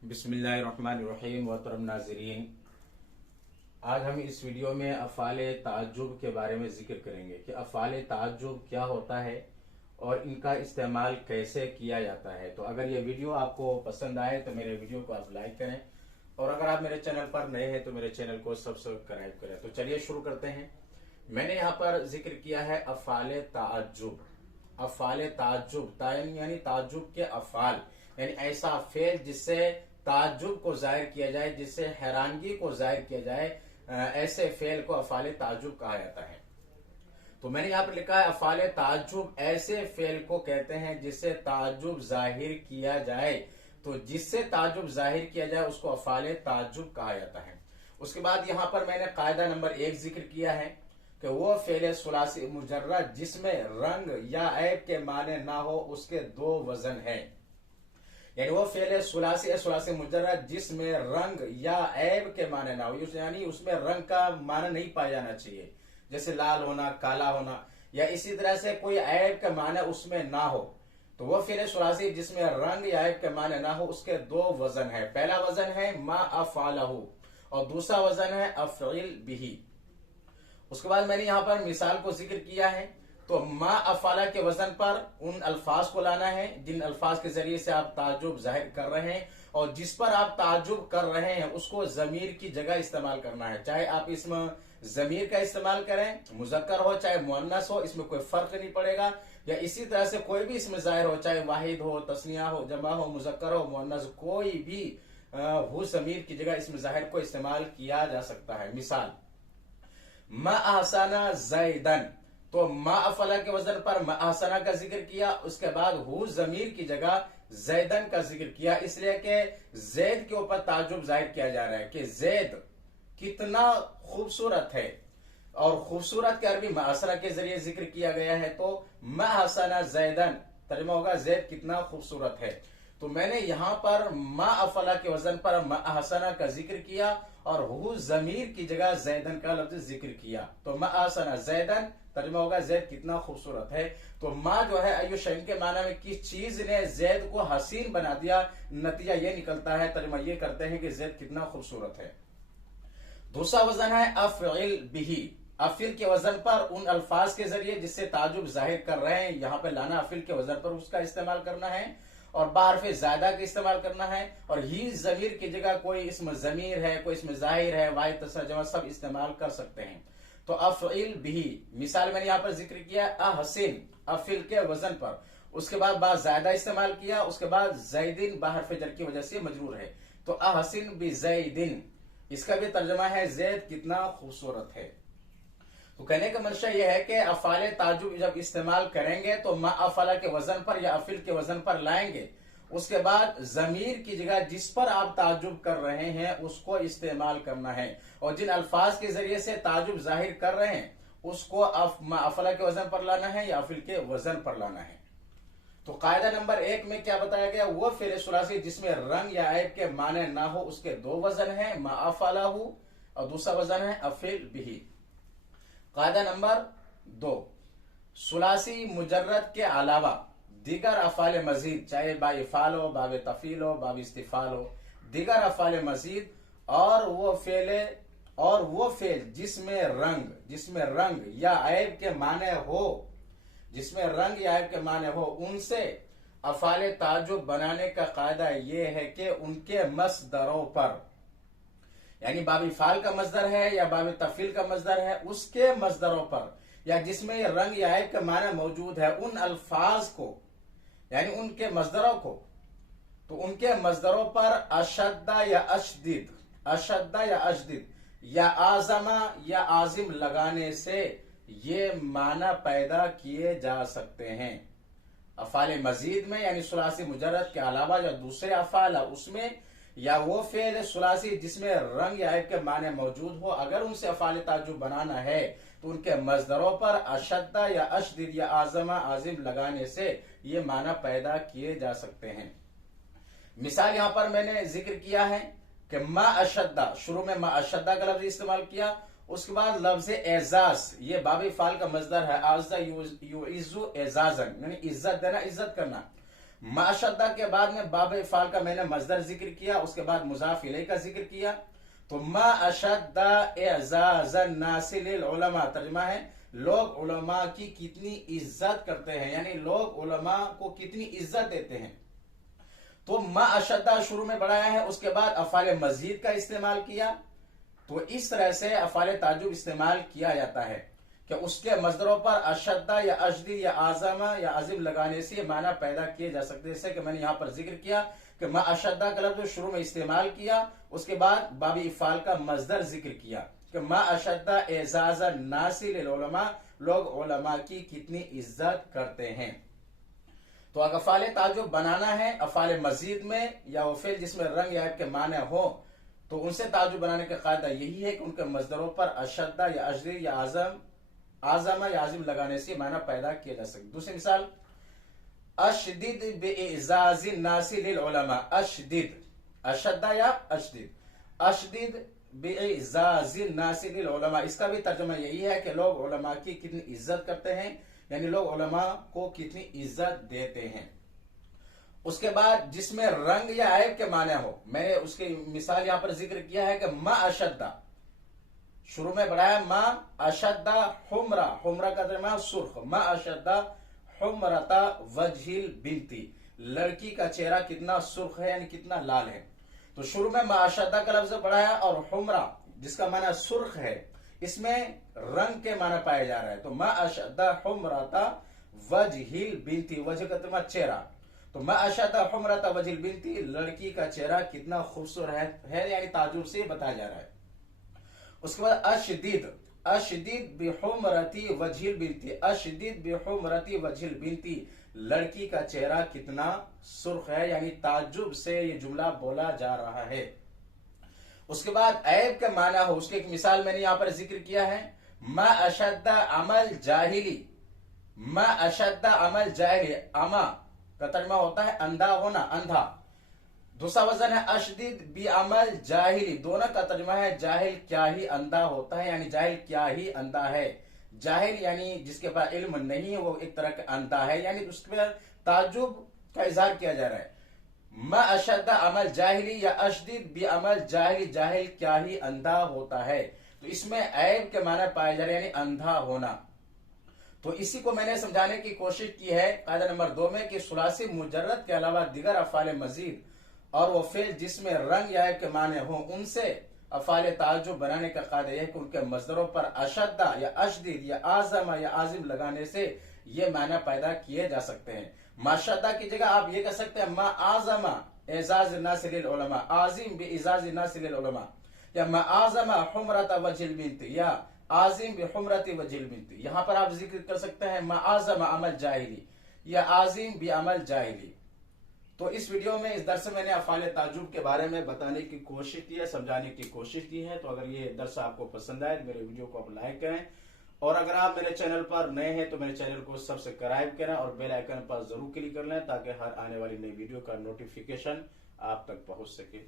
बिस्मिल्लाहिर्रहमानिर्रहीम। मोहतरम नाज़रीन, आज हम इस वीडियो में अफ़ाले ताज्जुब के बारे में जिक्र करेंगे कि अफ़ाले ताज्जुब क्या होता है और इनका इस्तेमाल कैसे किया जाता है। तो अगर ये वीडियो आपको पसंद आए तो मेरे वीडियो को आप लाइक करें, और अगर आप मेरे चैनल पर नए हैं तो मेरे चैनल को सब्सक्राइब करें। तो चलिए शुरू करते हैं। मैंने यहाँ पर जिक्र किया है अफ़ाले ताज्जुब। अफ़ाले ताज्जुब यानी ताज्जुब के अफ़ाल, यानी ऐसा फेल जिससे ताज्जुब को जाहिर किया जाए, जिससे हैरानगी को जाहिर किया जाए, ऐसे फेल को अफ़ाले ताज्जुब कहा जाता है। तो मैंने यहाँ पर लिखा है अफ़ाले ताज्जुब ऐसे फेल को कहते हैं जिससे ताज्जुब जाहिर किया जाए। तो जिससे ताज्जुब जाहिर किया जाए उसको अफ़ाले ताज्जुब कहा जाता है। उसके बाद यहाँ पर मैंने कायदा नंबर 1 जिक्र किया है कि वो फेल सुलासी मुजर्रद जिसमें रंग या ऐब के माने ना हो उसके 2 वजन है। यानी वो फेल सुलासी मुजर्रद जिसमें रंग या ऐब के माने ना हो, यानी उसमें रंग का माना नहीं पाया जाना चाहिए, जैसे लाल होना, काला होना, या इसी तरह से कोई ऐब का माना उसमें ना हो। तो वो फेल सुलासी जिसमें रंग या ऐब के माने ना हो उसके 2 वजन है। पहला वजन है मा अफ़ालहु और दूसरा वजन है अफ़इल बिही। उसके बाद मैंने यहाँ पर मिसाल को जिक्र किया है। तो मा अफ़ाला के वजन पर उन अल्फाज को लाना है जिन अल्फाज के जरिए से आप ताज्जुब जाहिर कर रहे हैं, और जिस पर आप ताज्जुब कर रहे हैं उसको जमीर की जगह इस्तेमाल करना है। चाहे आप इसमें जमीर का इस्तेमाल करें, मुज़क्कर हो चाहे मुअन्नस हो, इसमें कोई फर्क नहीं पड़ेगा। या इसी तरह से कोई भी इसमें जाहिर हो, चाहे वाहिद हो, तस्निया हो, जमा हो, मुज़क्कर हो, मुअन्नस, कोई भी हु जमीर की जगह इसमें जाहिर को इस्तेमाल किया जा सकता है। मिसाल मा अहसना ज़ैदन, तो मा अफ़ला के वजन पर मा अहसना का जिक्र किया, उसके बाद हु जमीर की जगह जैदन का जिक्र किया, इसलिए कि जैद के ऊपर ताज्जुब जाहिर किया जा रहा है कि जैद कितना खूबसूरत है, और खूबसूरत के अरबी मा अहसना के जरिए जिक्र किया गया है। तो मा अहसना जैदन तर्जुमा होगा जैद कितना खूबसूरत है। तो मैंने यहां पर मा अफ़ला के वजन पर मा अहसना का जिक्र किया और हु जमीर की जगह जैदन का लफ्ज जिक्र किया। तो मा अहसना जैदन तर्जुमा होगा जैद कितना खूबसूरत है। तो मा जो है अय्यु शैइन के माना में किस चीज ने जैद को हसीन बना दिया, नतीजा ये निकलता है, तर्जुमा ये करते हैं कि जैद कितना खूबसूरत है। दूसरा वजन है अफ़इल बिही। अफ़िल के वजन पर उन अल्फाज के जरिए जिससे ताज्जुब जाहिर कर रहे हैं, यहाँ पे लाना अफ़िल के वजन पर उसका इस्तेमाल करना है, और बारफे ज्यादा का इस्तेमाल करना है, और ही जमीर की जगह कोई इसमें जमीर है, कोई इसमें जाहिर है, वाहिद तस्नीया सब इस्तेमाल कर सकते हैं। तो अफ़इल बिही मिसाल मैंने यहाँ पर जिक्र किया अहसिन अफ़िल के वजन पर, उसके बाद ज्यादा इस्तेमाल किया, उसके बाद जैदिन बाहर जर की वजह से मजरूर है। तो अहसिन बि जैदिन, इसका भी तर्जमा है जैद कितना खूबसूरत है। तो कहने का मंशा यह है कि अफ़ाले ताज्जुब जब इस्तेमाल करेंगे तो मा अफ़ला के वजन पर या अफ़िल के वजन पर लाएंगे, उसके बाद जमीर की जगह जिस पर आप ताज्जुब कर रहे हैं उसको इस्तेमाल करना है, और जिन अल्फाज के जरिए से ताज्जुब जाहिर कर रहे हैं उसको मा अफ़ला के वजन पर लाना है या अफ़िल के वजन पर लाना है। तो कायदा नंबर 1 में क्या बताया गया, वो फेल सुलासी जिसमें रंग या ऐब के माने ना हो उसके 2 वजन है, मा अफ़लहु और दूसरा वजन है अफ़इल बिही। कायदा नंबर 2, सुलासी मुजर्रद के अलावा दीगर अफ़ाले मजीद, चाहे बाइफ़ाल हो, बाब तफ़ील हो, बाब इस्तिफ़ाल हो, दीगर अफ़ाले मजीद और वो फेल जिसमें रंग या ऐब के माने हो, जिसमें रंग या ऐब के माने हो, उनसे अफ़ाले ताज्जुब बनाने का कायदा यह है कि उनके मसदरों पर, यानी बाबी फाल का मजदर है या बाबी तफील का मजदर है, उसके मजदरों पर या जिसमें रंग या ऐब का माना मौजूद है उन अल्फाज को, यानी उनके मजदरों को, तो उनके मजदरों पर अशद्दा या अशदिद या आजमा या आजिम लगाने से ये माना पैदा किए जा सकते हैं। अफ़ाले मजीद में यानी सुलासी मुजर्रद के अलावा जो दूसरे अफ़ाल उसमें, या वो फेल सुलासी जिसमें रंग या ऐब के माने मौजूद हो, अगर उनसे अफ़ाले ताज्जुब बनाना है तो उनके मजदरों पर अशद्दा या अशदिद या आजमा आजिम लगाने से ये माना पैदा किए जा सकते हैं। मिसाल यहां पर मैंने जिक्र किया है कि मा अशद्दा, शुरू में मा अशद्दा का लफ्ज इस्तेमाल किया, उसके बाद लफ्ज एजाज, ये बाबी फाल का मजदर है, आज़ा युइज़्ज़ु एजाजन, यानी इज्जत देना, इज्जत करना। माशद्दा के बाद में बाब इफाल का मैंने मजदर जिक्र किया, उसके बाद मुजाफ इलैह का जिक्र किया। तो मा अशद्दा एजाज़न नासिल उलमा, तर्जुमा है लोग उलमा की कितनी इज्जत करते हैं, यानी लोग उलमा को कितनी इज्जत देते हैं। तो मा अशद्दा शुरू में बढ़ाया है, उसके बाद अफाल मजीद का इस्तेमाल किया। तो इस तरह से अफाल ताजुब इस्तेमाल किया जाता है कि उसके मजदरों पर अशद्दा या अशदी या आजमा या अजीम लगाने से माना पैदा किए जा सकते हैं। जैसे कि मैंने यहां पर जिक्र किया कि मा अशद्दा का लफ्ज शुरू में इस्तेमाल किया, उसके बाद बाबी इफाल का मजदर जिक्र किया कि मा अशद्दा एजाज़ नासिल उलमा, लोग उलमा की कितनी इज्जत करते हैं। तो अगर अफाल ताजुब बनाना है अफाल मजीद में या वो फेल जिसमें रंग या के माने हो, तो उनसे ताजुब बनाने का कायदा यही है कि उनके मजदरों पर अशद्दा या अशदी या आजमा या आजिम लगाने से माना पैदा किया जा सकता। दूसरी मिसाल, अशदीद बेइजाज़िन नासिल उलमा, अशदीद अशद्दा या अशदीद, अशदीद बेइजाज़िन नासिल उलमा, इसका भी तर्जुमा यही है कि लोग उलमा की कितनी इज्जत करते हैं, यानी लोग उलमा को कितनी इज्जत देते हैं। उसके बाद जिसमें रंग या ऐब के माने हो, मैंने उसकी मिसाल यहां पर जिक्र किया है कि मा अशद्दा शुरू में बढ़ाया, मा अशद्दा हुमरा, हुमरा का तर्जुमा सुर्ख, मा अशद्दा हुमरता वजहिल बिनती, लड़की का चेहरा कितना सुर्ख है यानी कितना लाल है। तो शुरू में मा अशद्दा का लफ्ज बढ़ाया और हुमरा जिसका माना सुर्ख है, इसमें रंग के माना पाया जा रहा है। तो मा अशद्दा हुमरता वजहिल बिनती, वजह का तर्जुमा चेहरा, तो मा अशद्दा हुमरता वजहिल बिनती, लड़की का चेहरा कितना खूबसूरत है यानी ताजुब से बताया जा रहा है। उसके बाद अशदीद, अशदीद बिहुमरती वजहिल बिनती, अशदीद बिहुमरती वजहिल बिनती, लड़की का चेहरा कितना सुर्ख है यानी ताजुब से ये जुमला बोला जा रहा है। उसके बाद ऐब का माना हो, उसकी एक मिसाल मैंने यहां पर जिक्र किया है, मा अशद्दा अमल जाहिली, मा अशद्दा अमल जाहिली, अमा का तर्जुमा होता है अंधा होना, अंधा। दूसरा वजन है अशदीद बी अमल जाहिली, दोनों का तर्जुमा है जाहिल क्या ही अंधा होता है, यानी जाहिल क्या ही अंधा है। जाहिल यानी जिसके पास इल्म नहीं है, वो एक तरह का अंधा है, यानी उसके पर ताजुब का इजहार किया जा रहा है। मा अशद्दा अमल जाहिली या अशदीद बी अमल जाहिली, जाहिल क्या ही अंधा होता है। तो इसमें ऐब के माना पाए जा रहे हैं यानी अंधा होना। तो इसी को मैंने समझाने की कोशिश की है कायदा नंबर 2 में कि सुलासी मुजर्रद के अलावा दिगर अफाल मजीद और वो फेल जिसमें रंग या ऐब के माने हो, उनसे अफाल ताजुब बनाने का कायदा यह है कि उनके मजदरों पर अशद्दा या अशदीद या आजमा या आजिम लगाने से ये माना पैदा किए जा सकते हैं। माशद्दा की जगह आप ये कह सकते हैं मा आजमा एजाज नासिल उलमा, आजिम बि इजाज नासिल उलमा, या मा आजमा हुमरत वजहिल बिनती या आजिम बि हुमरत वजहिल बिनती। यहां पर आप जिक्र कर सकते हैं मा आजमा अमल जाहिली या आजिम बि अमल जाहिली। तो इस वीडियो में इस दर्स में मैंने अफाल ताजुब के बारे में बताने की कोशिश की है, समझाने की कोशिश की है। तो अगर ये दर्स आपको पसंद आए मेरे वीडियो को आप लाइक करें, और अगर आप मेरे चैनल पर नए हैं तो मेरे चैनल को सब्सक्राइब करें और बेल आइकन पर जरूर क्लिक कर लें ताकि हर आने वाली नई वीडियो का नोटिफिकेशन आप तक पहुंच सके।